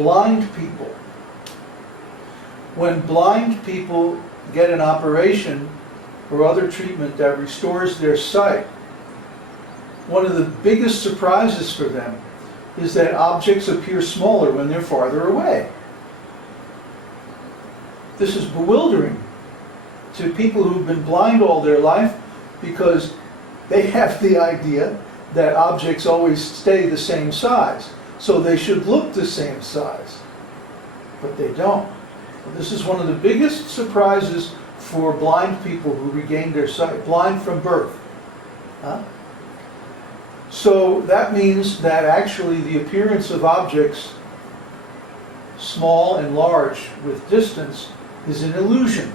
blind people. When blind people get an operation or other treatment that restores their sight, one of the biggest surprises for them is that objects appear smaller when they're farther away. This is bewildering to people who've been blind all their life, because they have the idea that objects always stay the same size, so they should look the same size, but they don't. This is one of the biggest surprises for blind people who regain their sight, blind from birth. Huh? So that means that actually the appearance of objects, small and large with distance, is an illusion.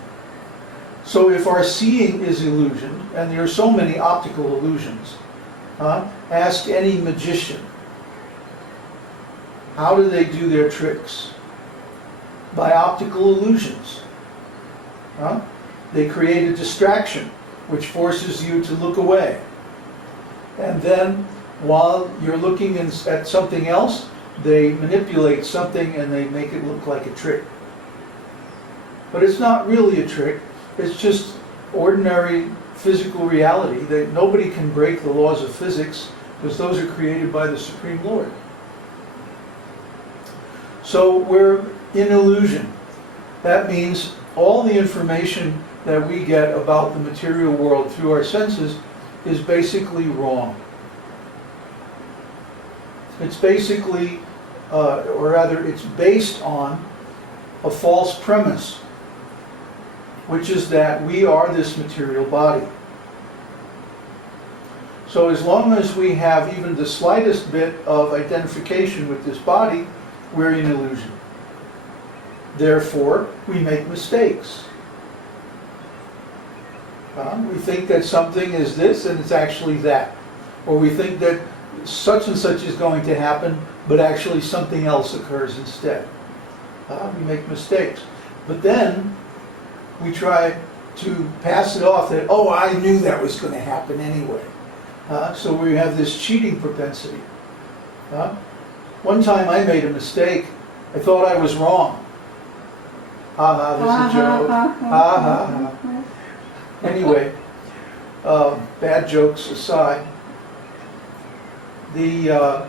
So if our seeing is illusion, and there are so many optical illusions, ask any magician, how do they do their tricks? By optical illusions. They create a distraction which forces you to look away. And then while you're looking at something else, they manipulate something and they make it look like a trick. But it's not really a trick. It's just ordinary physical reality that nobody can break the laws of physics, because those are created by the Supreme Lord. So we're in illusion. That means all the information that we get about the material world through our senses is basically wrong. It's basically, or rather, it's based on a false premise, which is that we are this material body. So as long as we have even the slightest bit of identification with this body, we're in illusion. Therefore, we make mistakes. We think that something is this and it's actually that. Or we think that such and such is going to happen, but actually something else occurs instead. We make mistakes. But then we try to pass it off that, oh, I knew that was going to happen anyway. So we have this cheating propensity. One time I made a mistake. I thought I was wrong. There's a joke. Anyway, bad jokes aside, the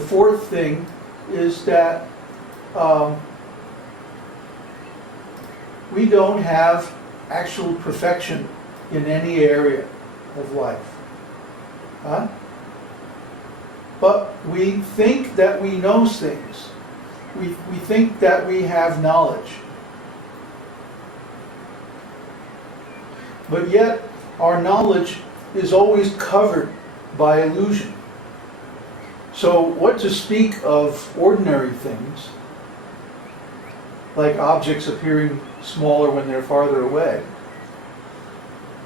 fourth thing is that we don't have actual perfection in any area of life. But we think that we know things. We think that we have knowledge. But yet, our knowledge is always covered by illusion. So what to speak of ordinary things, like objects appearing smaller when they're farther away?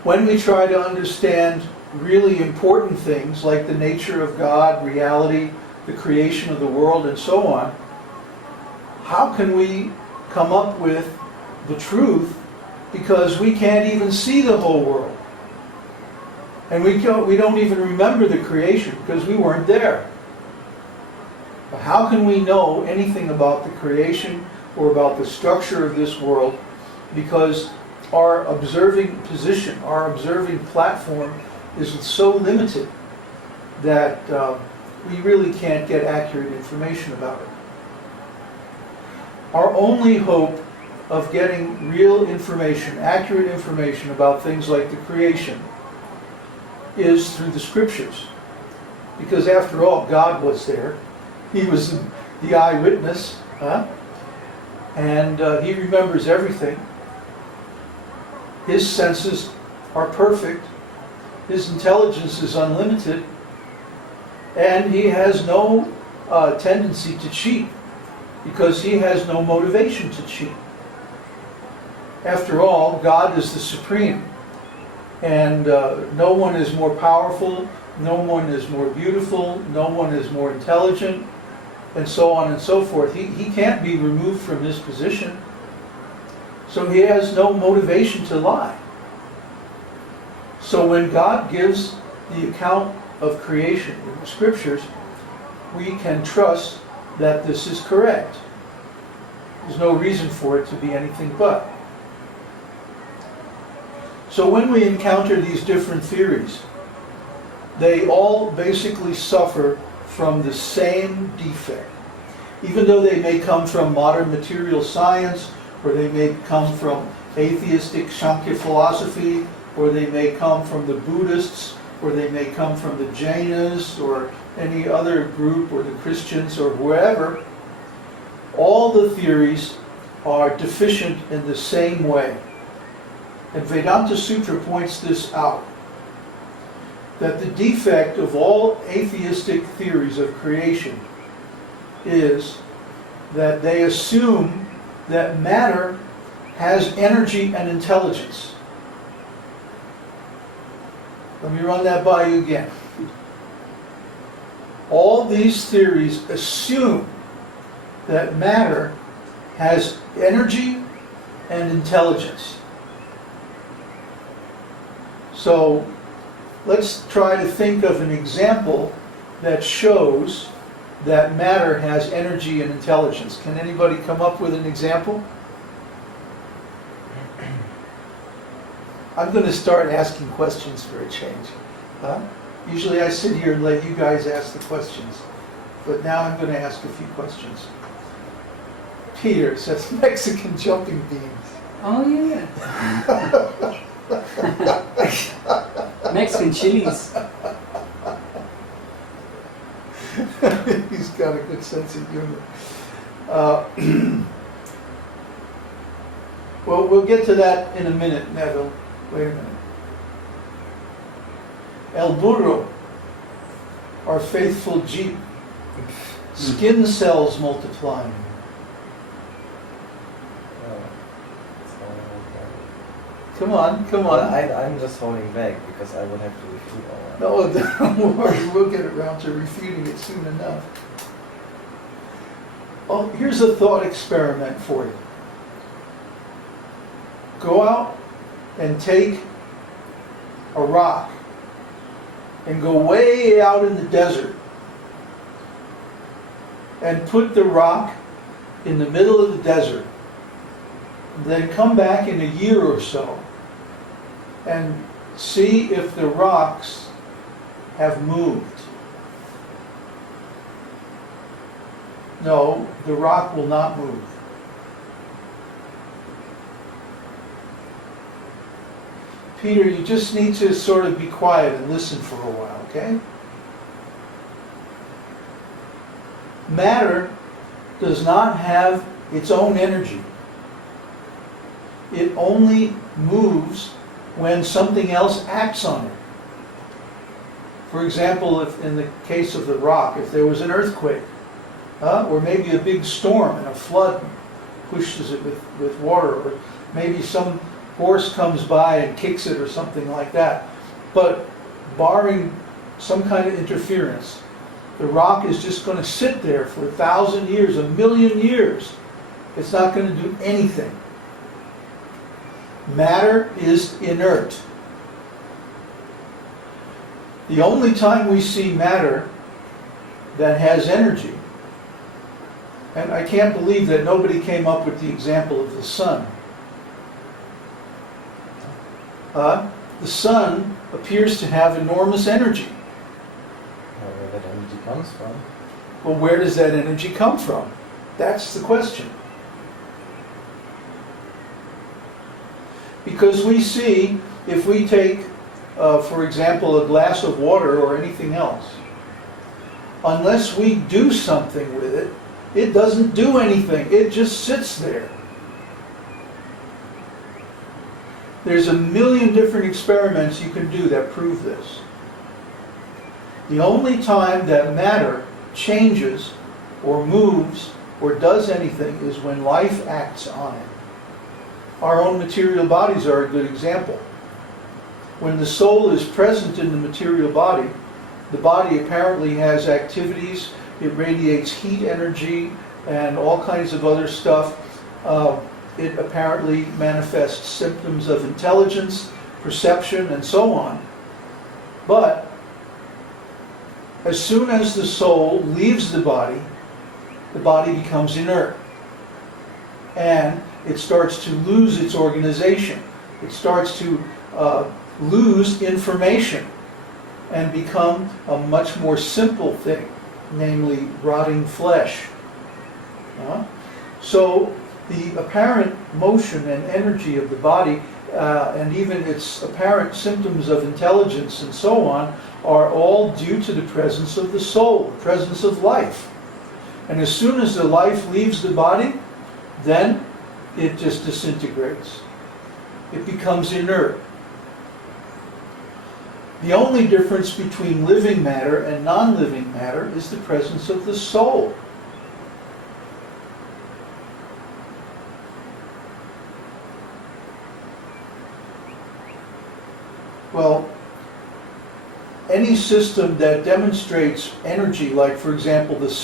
When we try to understand really important things like the nature of God, reality, the creation of the world, and so on, how can we come up with the truth, because we can't even see the whole world? And we don't even remember the creation because we weren't there. But how can we know anything about the creation or about the structure of this world? Because our observing position, our observing platform is so limited that we really can't get accurate information about it. Our only hope of getting real information, accurate information about things like the creation, is through the scriptures. Because after all, God was there. He was the eyewitness, and He remembers everything. His senses are perfect. His intelligence is unlimited. And He has no tendency to cheat, because He has no motivation to cheat. After all, God is the supreme. And no one is more powerful, no one is more beautiful, no one is more intelligent, and so on and so forth. He can't be removed from His position. So He has no motivation to lie. So when God gives the account of creation in the scriptures, we can trust that this is correct. There's no reason for it to be anything but. So when we encounter these different theories, they all basically suffer from the same defect. Even though they may come from modern material science, or they may come from atheistic Sankhya philosophy, or they may come from the Buddhists, or they may come from the Jainas, or any other group, or the Christians, or wherever, all the theories are deficient in the same way. And Vedānta-sūtra points this out, that the defect of all atheistic theories of creation is that they assume that matter has energy and intelligence. Let me run that by you again. All these theories assume that matter has energy and intelligence. So let's try to think of an example that shows that matter has energy and intelligence. Can anybody come up with an example? I'm going to start asking questions for a change. Usually I sit here and let you guys ask the questions, but now I'm going to ask a few questions. Peter says Mexican jumping beans. Oh yeah. Mexican chilies. He's got a good sense of humor. Well, we'll get to that in a minute, Neville. Wait a minute. El burro, our faithful jeep, skin cells multiplying. Come on. I'm just holding back because I would have to refute all that. No, don't worry, we'll get around to refuting it soon enough. Oh, here's a thought experiment for you. Go out and take a rock and go way out in the desert and put the rock in the middle of the desert. Then come back in a year or so and see if the rocks have moved. No, the rock will not move. Peter, you just need to sort of be quiet and listen for a while, okay? Matter does not have its own energy. It only moves when something else acts on it. For example, if in the case of the rock, if there was an earthquake, or maybe a big storm and a flood pushes it with water, or maybe some horse comes by and kicks it or something like that. But barring some kind of interference, the rock is just going to sit there for 1,000 years, 1,000,000 years. It's not going to do anything. Matter is inert. The only time we see matter that has energy, and I can't believe that nobody came up with the example of the sun. The sun appears to have enormous energy. Where that energy comes from? Well, where does that energy come from? That's the question. Because we see, if we take, for example, a glass of water or anything else, unless we do something with it, it doesn't do anything. It just sits there. There's 1,000,000 different experiments you can do that prove this. The only time that matter changes or moves or does anything is when life acts on it. Our own material bodies are a good example. When the soul is present in the material body, the body apparently has activities, it radiates heat energy and all kinds of other stuff. It apparently manifests symptoms of intelligence, perception, and so on. But as soon as the soul leaves the body the body becomes inert. And it starts to lose its organization. It starts to lose information and become a much more simple thing, namely rotting flesh. So the apparent motion and energy of the body, and even its apparent symptoms of intelligence and so on, are all due to the presence of the soul, the presence of life. And as soon as the life leaves the body, then it just disintegrates. It becomes inert. The only difference between living matter and non-living matter is the presence of the soul. Well, any system that demonstrates energy, like for example the sun,